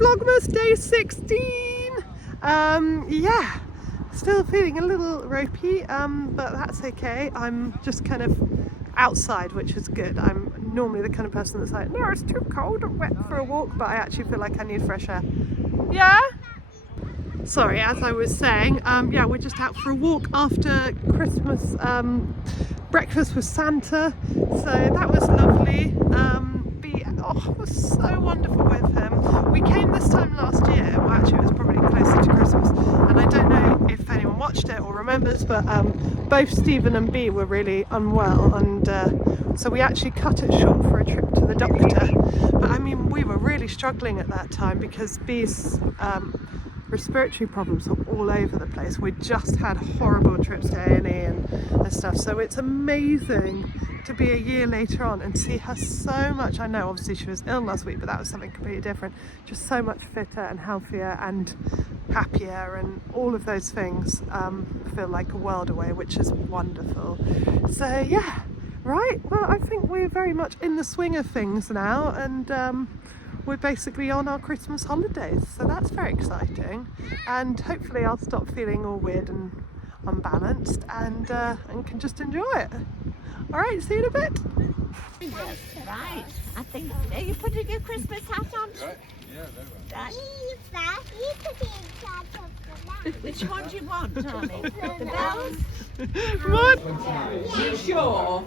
Vlogmas day 16. Yeah, still feeling a little ropey, but that's okay. I'm just kind of outside, which is good. I'm normally the kind of person that's like, no, it's too cold and wet for a walk, but I actually feel like I need fresh air. Yeah? Sorry, as I was saying, yeah, we're just out for a walk after Christmas breakfast with Santa, so that was lovely. It was so wonderful with him. We came this time last year, well actually it was probably closer to Christmas, and I don't know if anyone watched it or remembers, but both Stephen and Bea were really unwell, and so we actually cut it short for a trip to the doctor. But I mean, we were really struggling at that time because Bea's respiratory problems are all over the place. We just had horrible trips to A&E and stuff, so it's amazing to be a year later on and see her so much. I know obviously she was ill last week, but that was something completely different. Just so much fitter and healthier and happier, and all of those things feel like a world away, which is wonderful. So yeah, right, well I think we're very much in the swing of things now, and we're basically on our Christmas holidays, so that's very exciting, and hopefully I'll stop feeling all weird and unbalanced and can just enjoy it. Alright, see you in a bit. Right, I think, are you putting your Christmas hat on? Right. Yeah, very Right. Which one do you want, darling? The bells? Come on! You sure?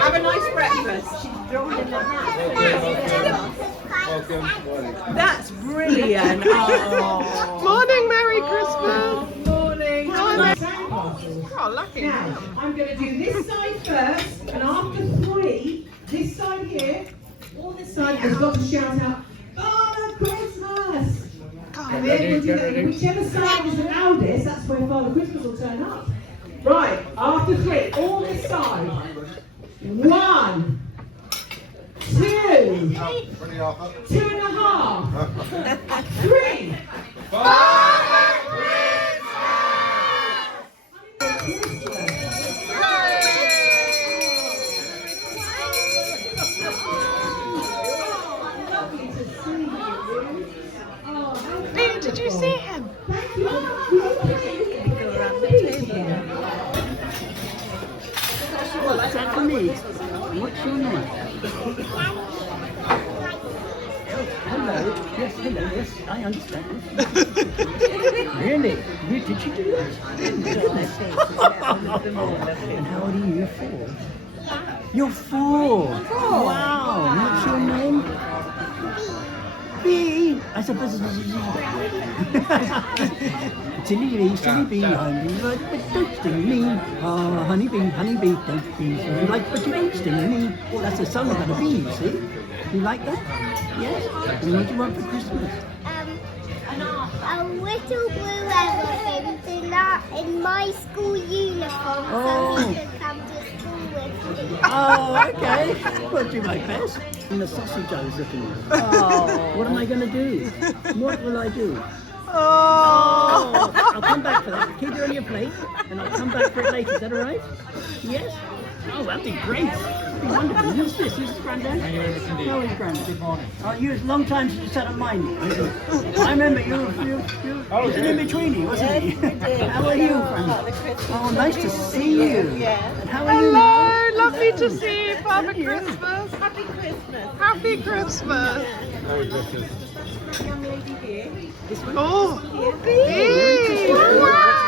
Have a nice breakfast. She's drawn in the hat. That's brilliant. Oh. Morning, Merry Christmas! Morning. Oh, lucky. Now, I'm going to do this side first, and after 3, this side here, all this side has got to shout out, Father Christmas! And then we'll do that. Whichever side is the loudest, that's where Father Christmas will turn up. Right, after 3, all this side. 1, 2, 2.5, 3. Father Christmas! Bea, did you see him? What's that for me? What's your name? Hello. Yes, hello. Yes, I understand. Really? Did she do that? And how old are you? You're 4. You're 4. Wow. What's your name? Bea. I suppose silly bee, honey, but don't sting me. Ah, honey bee, don't be so you like, but you don't sting me. That's a song about a bee, you see. You like that? Yes? And what do you want for Christmas? A little blue elephant in my school uniform, so he can come to school with me. Oh, okay. Well, do my best. And the sausage I was looking at. Oh. What am I going to do? What will I do? Oh! I'll come back for that. Keep it on your plate, and I'll come back for it later. Is that all right? Yes? Oh, that'd be great. That'd be wonderful. Who's this? This is Grandad? How is Grandad? Good morning. Oh, you was a long time since you sat on mine. I remember you was an in-betweeny, wasn't he? How are you, Grandad? Oh, nice to see you. And how are you? Hello, lovely to see you, Father Christmas. Happy Christmas. Happy Christmas. Merry Christmas. Young lady here. Oh, Bea! Wow!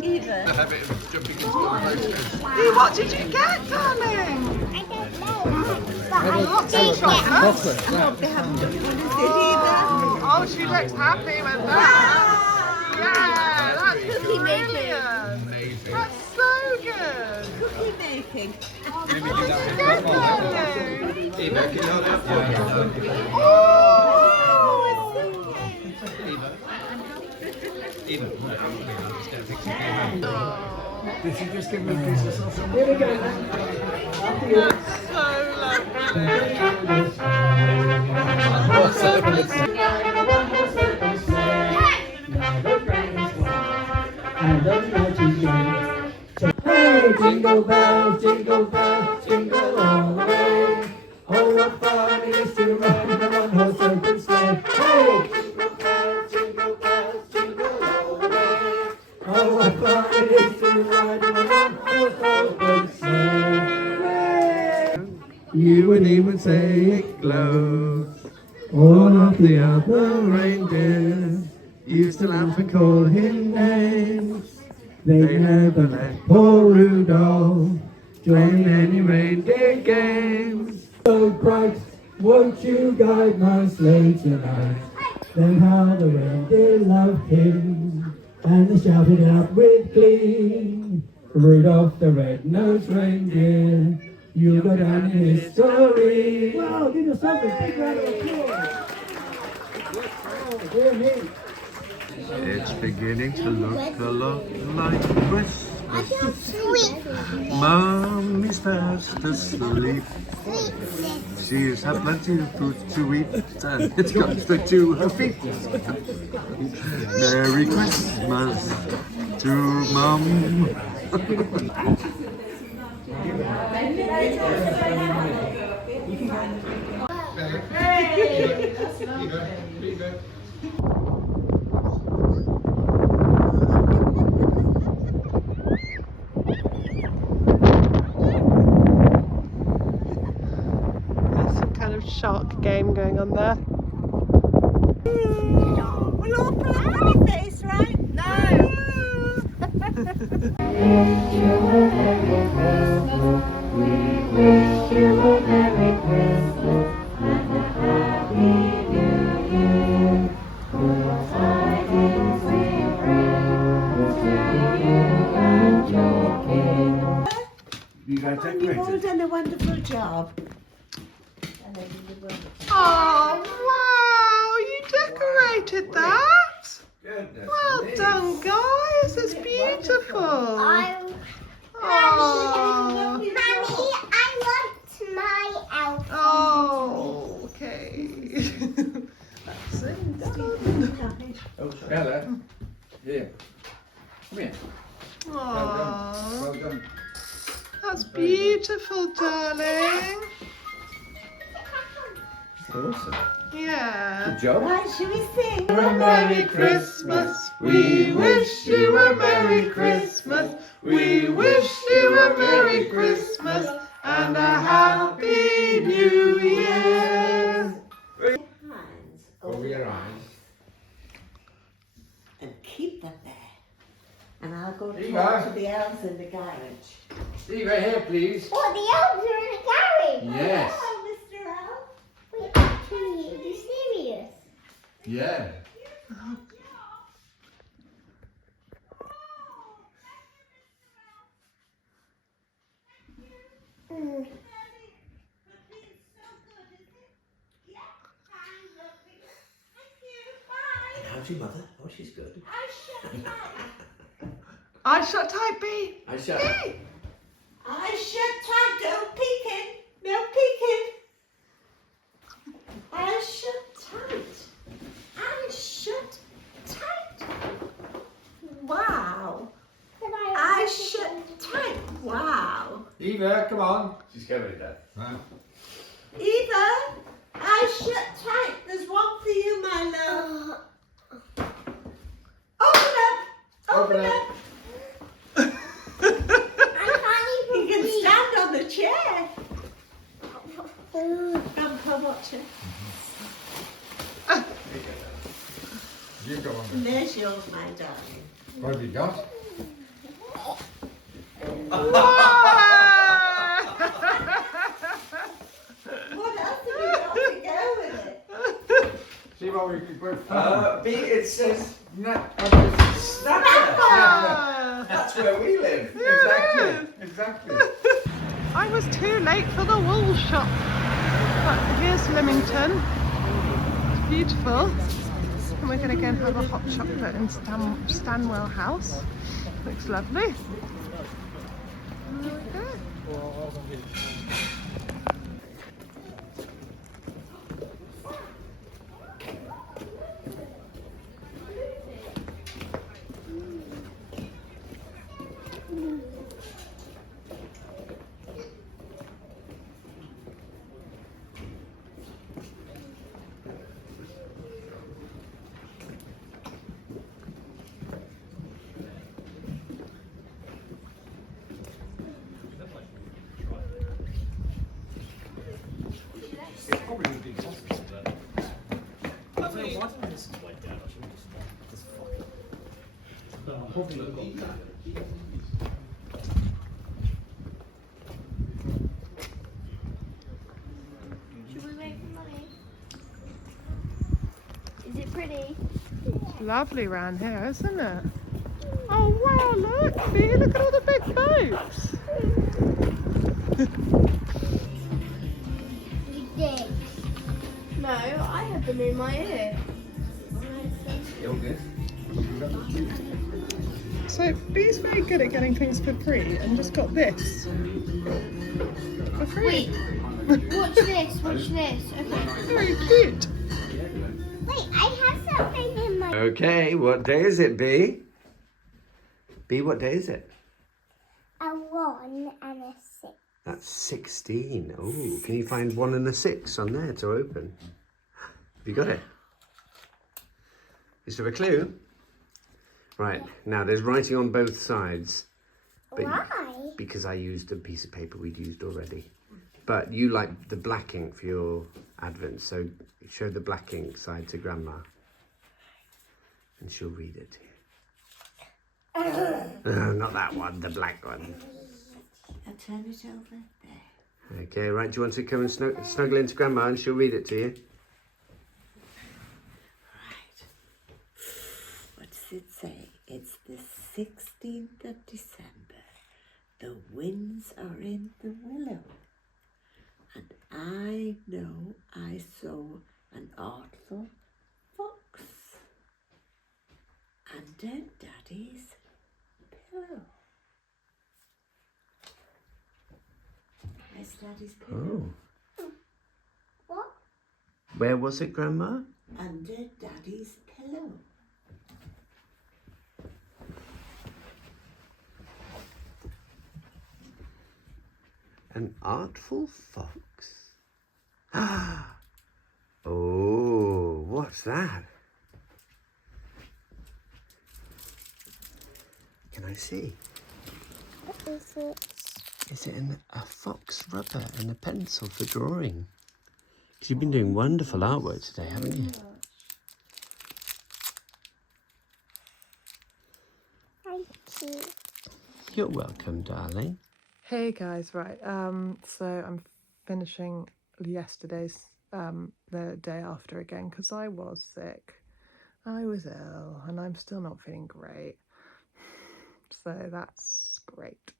Eva. The habit of jumping into the process. Bea, what did you get, darling? I don't know, but Lots of chocolate. Look, they haven't done one, is it, Eva? Oh, she looks happy with that. Yeah, that's Cookie making. brilliant. Amazing. That's so good. Cookie making. Maybe do that Good, with darling. Eva, can you hold it up for me? Oh! Eva. Just gotta fix it. Did you just give me a Christmas or something? Here we go. That's so Hey, jingle bells, jingle all the way. Oh, Oh, what fun it is to ride in a one-horse open sleigh. Hey! Jingle bells, jingle all the way. Oh, what fun it is to ride in a one-horse open sleigh. You would even say it glows. All of the other reindeers used to laugh and call him names. They never let poor Rudolph join any reindeer games. So Christ, won't you guide my sleigh tonight? Then how the reindeer loved him, and they shouted out with glee, Rudolph the red-nosed reindeer, you'll go down in history. Wow, give yourself a big round of applause. Oh, dear me. It's beginning to look a lot like Christmas. Sweet. Mommy's fast asleep. She's had plenty of food to eat and it's got stuck to her feet. Merry Christmas to Mum. Hey, that's lovely. There's some kind of shark game going on there. We'll all put a funny face, right? No! You guys You've all done a wonderful job. Oh, wow, you decorated that. Goodness Well me. done, guys. It's beautiful. Mommy, Oh, I want my outfit. oh, okay. That's it. Done. Oh, Bella. Here. Come here. Aww, Well done. that's beautiful, darling. Awesome. Yeah. Good job. Right, shall we sing? A Merry Christmas. We wish you a Merry Christmas. We wish you a Merry Christmas and a Happy New Year. Hands Over your eyes. and keep them there. And I'll go Eva. talk to the elves in the garage. Steve, right here, please. What, the elves are in the garage? Yes. Oh, Mr. Elf. Wait, actually, are you serious? Yeah. Mm. How's your mother? Oh, she's good. I shut tight, B. I shut. I shut tight, don't peeking. No peeking. I shut tight. I shut tight. Wow. I shut tight. Wow. Eva, come on. She's covered it up. Wow. Eva, I shut tight. There's one for you, my love. Open up. Open up. You can stand on the chair. Grandpa, watch it. You go on. And there's yours, my darling. What have you got? What else have you got to go with it? See what we can put. B, it says Ah. Snapper. That's where we live. Exactly. I was too late for the wool shop. But here's Leamington. It's beautiful. And we're going to go and have a hot chocolate in Stanwell House. Looks lovely. Okay. Should we wait for Mummy? Is it pretty? It's lovely around here, isn't it? Oh wow, look, Bea, look at all the big boats. You did. No, I had them in my ear. So Bea's very good at getting things for free and just got this for free. Wait, watch this, watch this. Okay. Very cute. Wait, I have something in my... Okay, what day is it, B? B, what day is it? A 1 and a 6. That's 16. Oh, can you find 1 and a 6 on there to open? Have you got it? Is there a clue? Right, now there's writing on both sides. But Why? because I used a piece of paper we'd used already. But you like the black ink for your advent, so show the black ink side to Grandma. And she'll read it to you. Not that one, the black one. I'll turn it over there. Okay, right, do you want to come and snuggle into Grandma and she'll read it to you? Right. What does it say? It's the 16th of December. The winds are in the willow. And I know I saw an artful fox under Daddy's pillow. Where's Daddy's pillow? Oh. What? Where was it, Grandma? Under Daddy's pillow. An artful fox. Oh, what's that? Can I see? What is it? Is it a fox rubber and a pencil for drawing? Because you've been doing wonderful artwork today, haven't you? Thank you. You're welcome, darling. Hey guys, right, so I'm finishing yesterday's, the day after again, because I was sick. I was ill, and I'm still not feeling great. So that's great.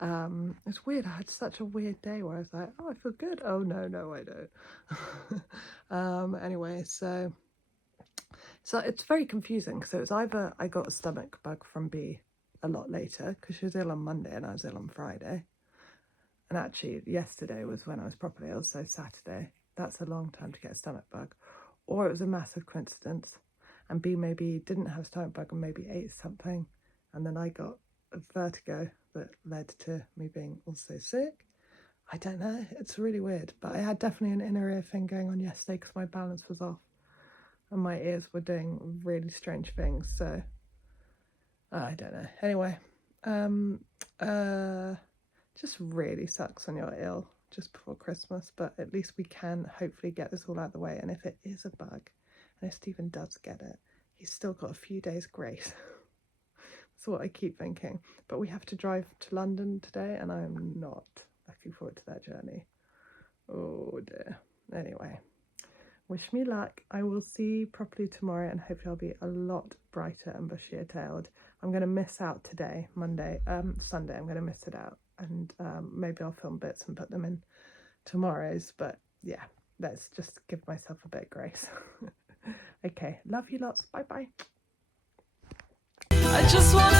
It's weird, I had such a weird day where I was like, oh, I feel good. Oh, no, I don't. Anyway, so it's very confusing, because it was either I got a stomach bug from B a lot later, because she was ill on Monday and I was ill on Friday. And actually, yesterday was when I was properly ill, so Saturday. That's a long time to get a stomach bug. Or it was a massive coincidence, and B maybe didn't have a stomach bug and maybe ate something, and then I got a vertigo that led to me being also sick. I don't know, it's really weird. But I had definitely an inner ear thing going on yesterday because my balance was off. And my ears were doing really strange things, so I don't know. Anyway, just really sucks when you're ill just before Christmas, but at least we can hopefully get this all out of the way. And if it is a bug, and if Stephen does get it, he's still got a few days grace. That's what I keep thinking. But we have to drive to London today, and I'm not looking forward to that journey. Oh dear. Anyway, wish me luck. I will see you properly tomorrow, and hopefully I'll be a lot brighter and bushier tailed. I'm going to miss out today, Sunday. I'm going to miss it out. And maybe I'll film bits and put them in tomorrow's. But yeah, let's just give myself a bit of grace. Okay, love you lots. Bye bye. I just wanna